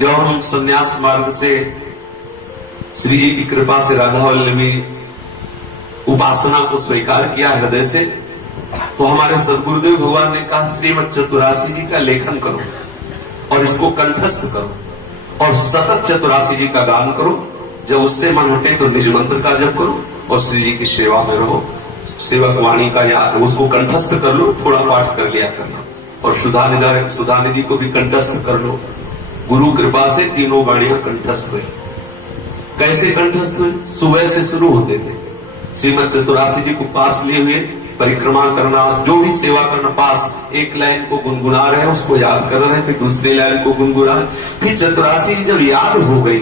जब हम संन्यास मार्ग से श्री जी की कृपा से राधा वल्लभी उपासना को स्वीकार किया हृदय से, तो हमारे सदगुरुदेव भगवान ने कहा श्रीमद चतुरासी जी का लेखन करो और इसको कंठस्थ करो और सतत चतुरासी जी का गान करो। जब उससे मन हटे तो निज मंत्र का जप करो और श्री जी की सेवा में रहो। सेवक वाणी का याद उसको कंठस्थ कर लो, थोड़ा पाठ कर लिया करना। और सुधानिधि को भी कंठस्थ कर लो। गुरु कृपा से तीनों वाणियां कंठस्थ हुई। कैसे कंठस्थ हुई? सुबह से शुरू होते थे, श्रीमद चतुरासी जी को पास लिए हुए परिक्रमा करना, जो भी सेवा करना, पास एक लाइन को गुनगुना रहे हैं उसको याद कर रहे हैं, फिर दूसरी लाइन को गुनगुना रहे, फिर चतुरासी जी जब याद हो गई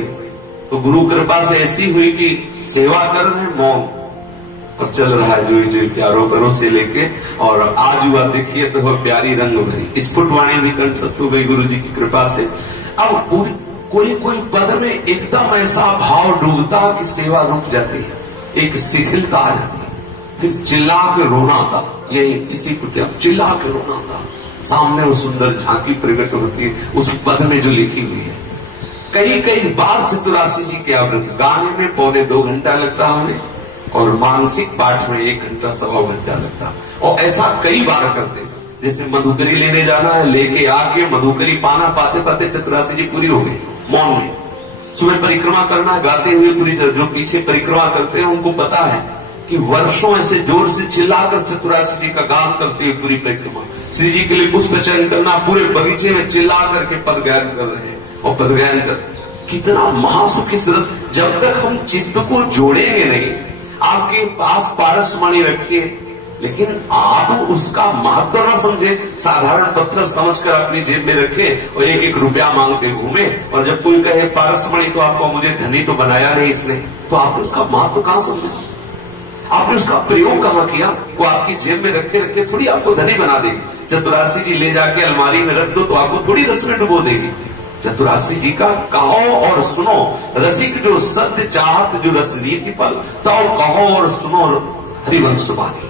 तो गुरु कृपा से ऐसी हुई कि सेवा कर रहे हैं मौन और चल रहा है जो जो प्यारो करो से लेके, और आज हुआ देखिए तो वह प्यारी रंग भरी स्फुटवाणी भी कंठस्थ हो गई गुरु जी की कृपा से। अब पूरी कोई कोई पद में एकदम ऐसा भाव डूबता कि सेवा रुक जाती है, एक शिथिलता आ जाती है, फिर चिल्ला के रोना था। यही इसी को चिल्ला के रोना था। सामने वो सुंदर झांकी प्रकट होती है उस पद में जो लिखी हुई है। कई कई बार चतुरासी जी के आवृत्ति गाने में 2.25 घंटा लगता हमें और मानसिक पाठ में 1 घंटा 1.25 घंटा लगता, और ऐसा कई बार करते। जैसे मधुकरी लेने जाना है, लेके आके मधुकरी पाना पाते पाते चतुरासी जी पूरी हो गई मौन में। सुबह परिक्रमा करना है, गाते हुए पूरी, जो पीछे परिक्रमा करते हैं उनको पता है कि वर्षों ऐसे जोर से चिल्लाकर चतुरासी जी का गान करते हुए पूरी परिक्रमा, श्री जी के लिए पुष्प चयन करना, पूरे बगीचे में चिल्ला करके पद गायन कर रहे हैं और पद गायन कर, कितना महासुख की सरस। जब तक हम चित्त को जोड़ेंगे नहीं, आपके पास पारसमणि रखिए, लेकिन आप उसका महत्व ना समझे, साधारण पत्थर समझकर अपनी जेब में रखे और 1-1 रुपया मांगते घूमे, और जब कोई कहे पारसमणि तो आपको मुझे धनी तो बनाया नहीं इसने, तो आपने उसका महत्व कहां समझा, आपने उसका प्रयोग कहां किया? वो आपकी जेब में रखे रखे थोड़ी आपको धनी बना देगी। चतुरासी जी ले जाके अलमारी में रख दो तो आपको थोड़ी रस में डुबो देगी। चतुरासी जी का कहो और सुनो, रसिक जो सत्य चाहत जो रस रीति पल, तो कहो और सुनो हरिवंश वाणी।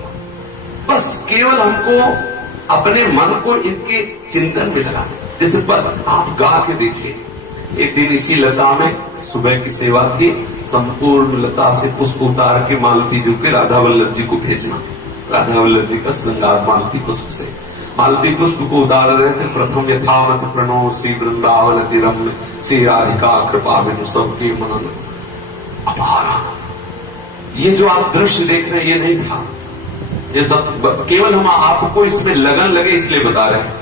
बस केवल हमको अपने मन को इनके चिंतन में लगा। जैसे पर आप गा के देखिए, एक दिन इसी लता में सुबह की सेवा थी, संपूर्ण लता से पुष्प उतार के मालती जी के राधा वल्लभ जी को भेजना। राधा वल्लभ जी का श्रृंगार मालती पुष्प से, मालती पुष्प को उतार रहे थे। प्रथम यथावत प्रणो श्री वृंदावन तिरम श्री राधिका कृपा बिनु सबके मनन अपार। ये जो आप दृश्य देख रहे हैं ये नहीं था, ये सब केवल हम आपको इसमें लगन लगे इसलिए बता रहे हैं।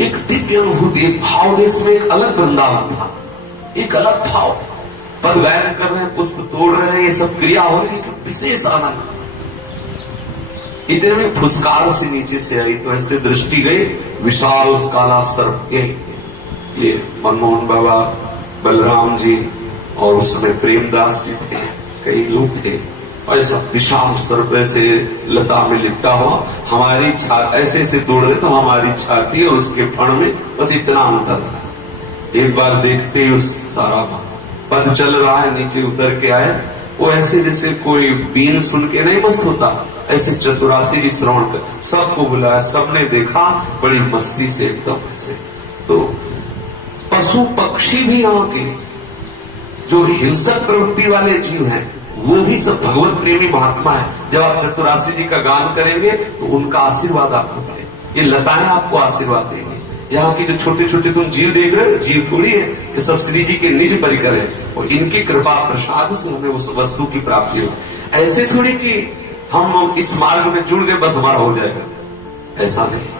एक दिव्य अनुभूति, एक भाव देश में एक अलग वृंदावन था, एक अलग भाव। पद गायन कर रहे हैं, पुष्प तोड़ रहे हैं, ये सब क्रिया हो रही है, विशेष आनंद। इतने में फुसकार से नीचे से आई तो ऐसे दृष्टि गई, विशाल उस काला सर्प के, ये मनमोहन बाबा, बलराम जी और उसमें प्रेमदास जी थे, कई लोग थे, और ऐसा विशाल सर्प ऐसे लता में लिपटा हुआ हमारी छाती ऐसे ऐसे तोड़ रहे तो हमारी छाती और उसके फण में बस इतना अंतर था। एक बार देखते ही उस सारा पद चल रहा है, नीचे उतर के आए, वो ऐसे जैसे कोई बीन सुन के नहीं मस्त होता, ऐसे चतुरासी जी श्रवण कर सबको बुलाया, सबने देखा, बड़ी मस्ती से एकदम ऐसे। तो पशु पक्षी भी यहाँ के जो हिंसक प्रवृत्ति वाले जीव हैं वो भी सब भगवत प्रेमी महात्मा है। जब आप चतुरासी जी का गान करेंगे तो उनका आशीर्वाद आपको मिलेगा, ये लताएं आपको आशीर्वाद देंगे। यहाँ की जो छोटे छोटे तुम जीव देख रहे हो, जीव थोड़ी है, ये सब श्री जी के निज परिकर है, और इनकी कृपा प्रसाद से हमें उस वस्तु की प्राप्ति हो। ऐसे थोड़ी कि हम इस मार्ग में जुड़ गए बस हमारा हो जाएगा, ऐसा नहीं।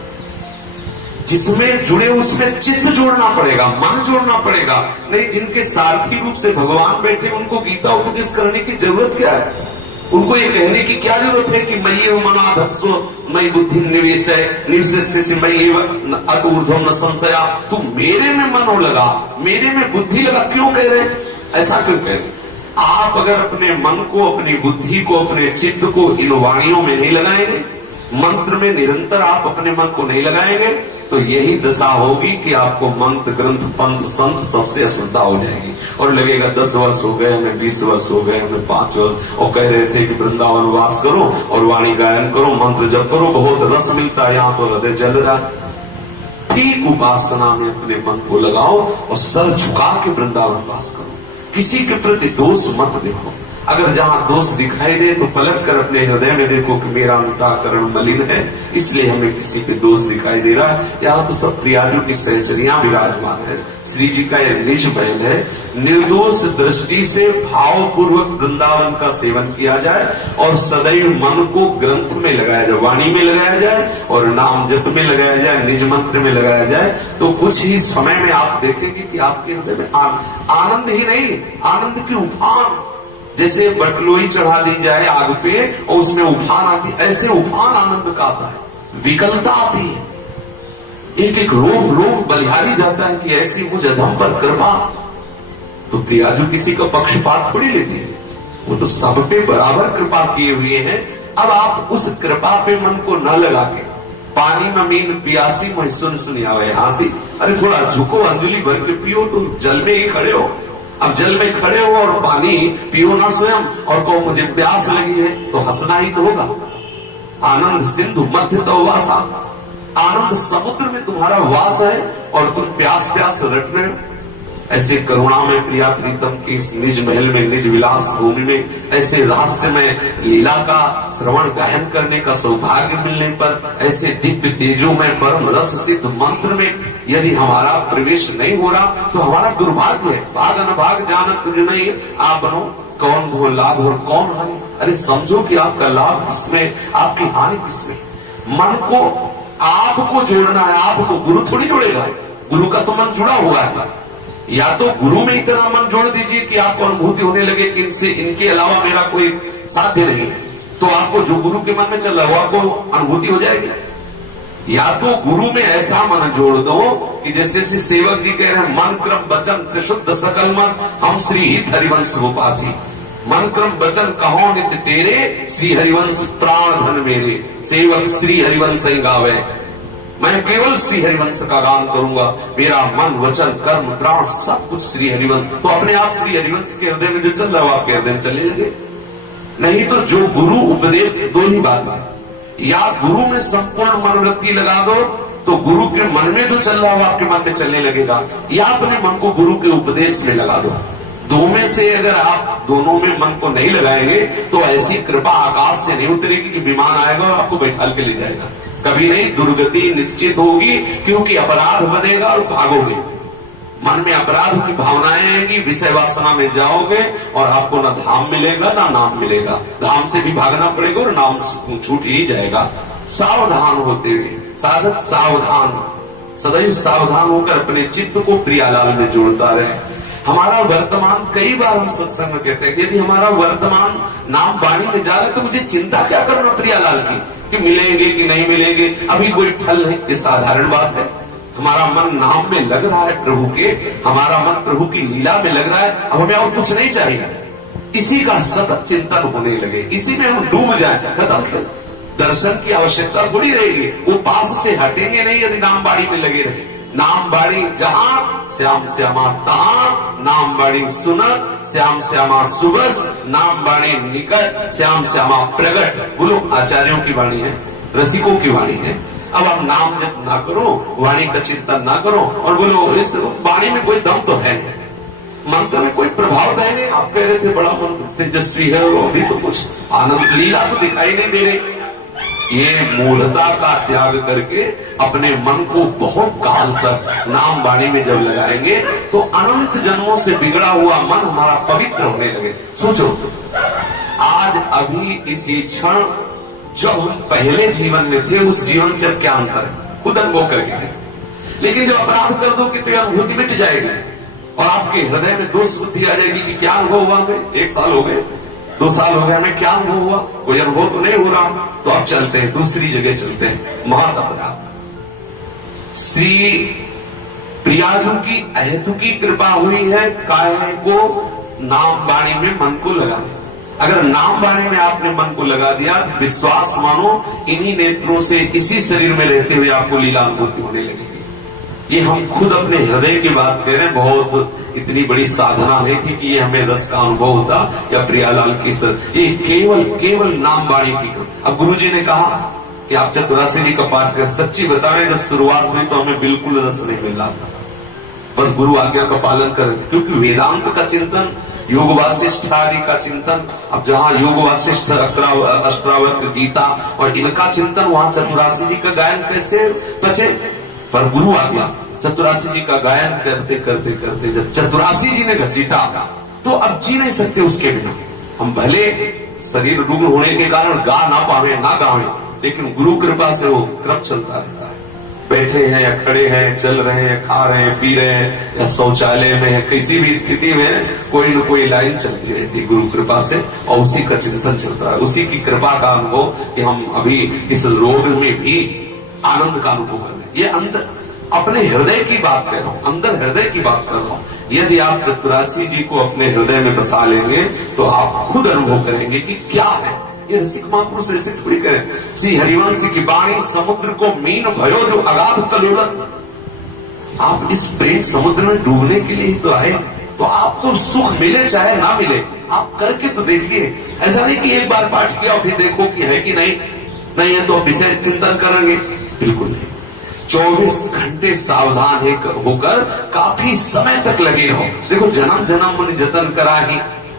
जिसमें जुड़े उसमें चित्त जोड़ना पड़ेगा, मन जोड़ना पड़ेगा। नहीं, जिनके सारथी रूप से भगवान बैठे उनको गीता उपदेश करने की जरूरत क्या है? उनको ये कहने की क्या जरूरत है कि मैं ये मनाधत्सो मई बुद्धि निवेश है मई अत ऊर्ध्वम न संशया, तू मेरे में मनो लगा, मेरे में बुद्धि लगा, क्यों कह रहे? ऐसा क्यों कह रहे? आप अगर अपने मन को, अपनी बुद्धि को, अपने चित्त को इन वाणियों में नहीं लगाएंगे, मंत्र में निरंतर आप अपने मन को नहीं लगाएंगे, तो यही दशा होगी कि आपको मंत्र ग्रंथ पंथ संत सबसे अश्रद्धा हो जाएगी और लगेगा 10 वर्ष हो गए, हमें 20 वर्ष हो गए, हमें 5 वर्ष, और कह रहे थे कि वृंदावन वास करो और वाणी गायन करो, मंत्र जप करो, बहुत रस मिलता है, यहाँ तो हृदय जल रहा है। ठीक उपासना में अपने मन को लगाओ और सर झुका के वृंदावन वास करो। किसी के प्रति दोष मत देखो। अगर जहां दोष दिखाई दे तो पलट कर अपने हृदय में देखो कि मेरा अंतःकरण मलिन है, इसलिए हमें किसी पे दोष दिखाई दे रहा है। यहाँ तो सब प्रियाजू की सहचरियां विराजमान है। श्री जी का यह निज महल है। निर्दोष दृष्टि से भाव पूर्वक वृंदावन का सेवन किया जाए और सदैव मन को ग्रंथ में लगाया जाए, वाणी में लगाया जाए और नाम जप में लगाया जाए, निज मंत्र में लगाया जाए, तो कुछ ही समय में आप देखेंगे कि आपके हृदय में आनंद ही नहीं, आनंद की उफान, जैसे बटलोई चढ़ा दी जाए आग पे और उसमें उफान आती, ऐसे उफान आनंद का आता है। विकलता आती है, एक एक रोग बलिहारी जाता है कि ऐसी मुझ अधम पर कृपा। तो प्रियाजू किसी का पक्षपात थोड़ी लेती है, वो तो सब पे बराबर कृपा किए हुए हैं। अब आप उस कृपा पे मन को न लगा के पानी में मीन पियासी मैं सुन आवे हासी, अरे थोड़ा झुको, अंजलि भर के पियो, तो जल में ही खड़े हो। अब जल में खड़े हो और पानी पियो ना स्वयं और कहो मुझे प्यास लगी है, तो हंसना ही तो होगा। आनंद सिंधु मध्य तो वासा, आनंद समुद्र में तुम्हारा वास है और तुम प्यास रट रहे हो। ऐसे करुणा में प्रिया प्रीतम के इस निज महल में, निज विलास भूमि में ऐसे रहस्यमय लीला का श्रवण गायन करने का सौभाग्य मिलने पर, ऐसे दिव्य तेजों में परम रस सिद्ध मंत्र में यदि हमारा प्रवेश नहीं हो रहा तो हमारा दुर्भाग्य है। भाग अनभाग जानत तुझ नहीं, आप बनो कौन भो लाभ और कौन हानि। अरे समझो कि आपका लाभ किसमें, आपकी हानि किसमें। मन को आपको जोड़ना है, आपको गुरु थोड़ी जोड़ेगा। गुरु का तो मन जुड़ा हुआ है। या तो गुरु में इतना मन जोड़ दीजिए कि आपको अनुभूति होने लगे कि इनके अलावा मेरा कोई साध्य नहीं है, तो आपको जो गुरु के मन में चल रहा है वो आपको अनुभूति हो जाएगी। या तो गुरु में ऐसा मन जोड़ दो कि जैसे सेवक जी कह रहे हैं, मन क्रम वचन त्रिशुद्ध सकल मन हम श्री हित हरिवंश गोपासी। मन क्रम वचन कहो नित्य तेरे, श्री हरिवंश प्राण धन मेरे। सेवक श्री हरिवंश गावे, मैं केवल श्री हरिवंश का गान करूंगा। मेरा मन वचन कर्म प्राण सब कुछ श्री हरिवंश। तो अपने आप श्री हरिवंश के हृदय में जो चल रहा है आपके हृदय में चले लगे। नहीं तो जो गुरु उपदेश, दो ही बात है, या गुरु में संपूर्ण मनोवृत्ति लगा दो तो गुरु के मन में जो चल रहा है आपके मन में चलने लगेगा, या अपने मन को गुरु के उपदेश में लगा दो। दो में से अगर आप दोनों में मन को नहीं लगाएंगे तो ऐसी कृपा आकाश से नहीं उतरेगी कि विमान आएगा और आपको बैठाल के ले जाएगा। कभी नहीं, दुर्गति निश्चित होगी, क्योंकि अपराध बनेगा और भागोगे। मन में अपराध की भावनाएं आएंगी, विषय वासना में जाओगे और आपको ना धाम मिलेगा ना नाम मिलेगा। धाम से भी भागना पड़ेगा और नाम छूट ही जाएगा। सावधान होते हुए साधक सावधान, सदैव सावधान होकर अपने चित्त को प्रियालाल में जोड़ता रहे। हमारा वर्तमान, कई बार हम सत्संग में कहते हैं कि यदि हमारा वर्तमान नाम वाणी में जा रहा है तो मुझे चिंता क्या करना प्रियालाल की, कि मिलेंगे कि नहीं मिलेंगे, अभी कोई फल नहीं। ये साधारण बात है। हमारा मन नाम में लग रहा है प्रभु के, हमारा मन प्रभु की लीला में लग रहा है, अब हमें और कुछ नहीं चाहिए। इसी का सतत चिंतन होने लगे, इसी में हम डूब जाए, खत्म। दर्शन की आवश्यकता थोड़ी रहेगी, वो पास से हटेंगे नहीं यदि नाम बाड़ी में लगे रहे। नाम बाड़ी जहां श्याम श्यामा तहां, नाम बाड़ी सुनत श्याम श्यामा सुबस, नाम बाड़ी निकट श्याम श्यामा प्रगट। बोलो, आचार्यों की वाणी है, रसिकों की वाणी है। अब आप नाम जप ना करो, वाणी का चिंतन ना करो और बोलो इस वाणी में कोई दम तो है नहीं, मंत्र में कोई प्रभाव तो है नहीं। आप कह रहे थे बड़ा मंत्र तेजस्वी है, अभी तो कुछ आनंद लीला तो दिखाई नहीं दे रही। ये मूलता का त्याग करके अपने मन को बहुत काल तक नाम वाणी में जब लगाएंगे तो अनंत जन्मों से बिगड़ा हुआ मन हमारा पवित्र होने लगे। सोचो, आज अभी इसी क्षण जब हम पहले जीवन में थे उस जीवन से अब क्या अंतर है, खुद अनुभव करके है। लेकिन जब अपराध कर दो कि तो यह अनुभूति मिट जाएगी और आपके हृदय में दोष बुद्धि आ जाएगी कि क्या अनुभव हुआ हमें, 1 साल हो गए, 2 साल हो गए, हमें क्या अनुभव हुआ, कोई अनुभव तो नहीं हो रहा। तो अब चलते हैं, दूसरी जगह चलते हैं। महत अपराध। श्री प्रियाजू की अहेतुकी कृपा हुई है काहे को नाम वाणी में मन को लगाने। अगर नाम वाणी में आपने मन को लगा दिया तो विश्वास मानो इन्हीं नेत्रों से, इसी शरीर में रहते हुए आपको लीला अनुभूति होने लगेगी। ये हम खुद अपने हृदय की बात कह रहे हैं। बहुत इतनी बड़ी साधना नहीं थी कि ये हमें रस का अनुभव होता या प्रियालाल की सर, ये केवल नाम वाणी की। अब गुरुजी ने कहा कि आप चतुरासी जी का पाठ करें। सच्ची बताएं, जब शुरुआत हुई तो हमें बिल्कुल रस नहीं मिला था, बस गुरु आज्ञा का पालन करें, क्योंकि वेदांत का चिंतन, योग वासिष्ठ आदि का चिंतन, अब जहाँ योग वासिष्ठ अष्टावक्र गीता और इनका चिंतन, वहां चतुरासी जी का गायन कैसे बचे। पर गुरु आज्ञा, चतुरासी जी का गायन करते करते करते जब चतुरासी जी ने घसीटा तो अब जी नहीं सकते उसके बिना। हम भले शरीर रुग्ण होने के कारण गा ना पावे, ना गावे, लेकिन गुरु कृपा से वो क्रम चलता रहता है। बैठे हैं या खड़े हैं, चल रहे हैं, खा रहे हैं, पी रहे हैं, या शौचालय में है, किसी भी स्थिति में कोई न कोई लाइन चलती रहती है गुरु कृपा से, और उसी का चिंतन चलता है, उसी की कृपा का अनुभव कि हम अभी इस रोग में भी आनंद का अनुभव कर रहे हैं। ये अंदर अपने हृदय की बात कर रहा हूं, अंदर हृदय की बात कर रहा हूं। यदि आप चतुरासी जी को अपने हृदय में बसा लेंगे तो आप खुद अनुभव करेंगे कि क्या है ये। रसिक महापुरुष ऐसे थोड़ी करें। श्री हरिवंश की वाणी, समुद्र को मीन भयो जो अगाध कलोलन। आप इस प्रेम समुद्र में डूबने के लिए ही तो आए, तो आपको सुख मिले चाहे ना मिले, आप करके तो देखिए। ऐसा नहीं कि एक बार पाठ किया और फिर देखो कि है कि नहीं, नहीं है तो विषय चिंतन करेंगे, बिल्कुल नहीं। 24 घंटे सावधान होकर काफी समय तक लगे रहो। देखो जन्म जन्म मन जतन करा ही